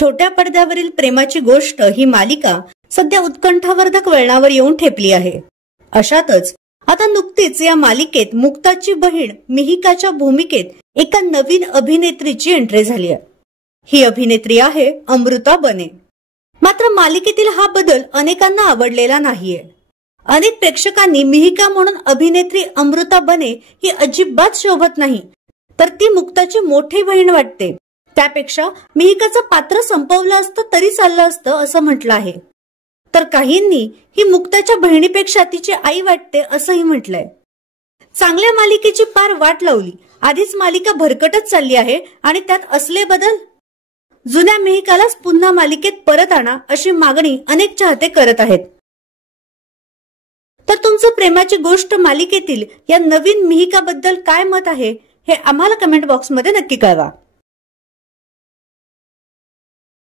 छोट्या पडद्यावरील प्रेमाची गोष्ट ही मालिका सध्या उत्कंठावर्धक वळणावर येऊन ठेपली आहे. अशातच आता नुकतीच या मालिकेत मुक्ताची बहीण मिहिकाच्या भूमिकेत एका नवीन अभिनेत्रीची एंट्री झाली आहे. ही अभिनेत्री आहे अमृता बने. मात्र मालिकेतील हा बदल अनेकांना आवडलेला नाहीये. अनेक प्रेक्षकांनी मिहिका म्हणून अभिनेत्री अमृता बने ही अजिबात शोभत नाही, तर ती मुक्ताची मोठी बहीण वाटते. त्यापेक्षा मिहिकाचं पात्र संपवलं असतं तरी चाललं असतं असं म्हटलं आहे. तर काहींनी ही मुक्ताच्या बहिणीपेक्षा तिची आई वाटते असंही म्हटलंय. चांगल्या मालिकेची पार वाट लावली. आधीच मालिका भरकटच चालली आहे आणि त्यात असले बदल. जुन्या मिहिकालाच पुन्हा मालिकेत परत आणा अशी मागणी अनेक चाहते करत आहेत. तर तुमचं प्रेमाची गोष्ट मालिकेतील या नवीन मिहिकाबद्दल काय मत आहे हे आम्हाला कमेंट बॉक्समध्ये नक्की कळवा.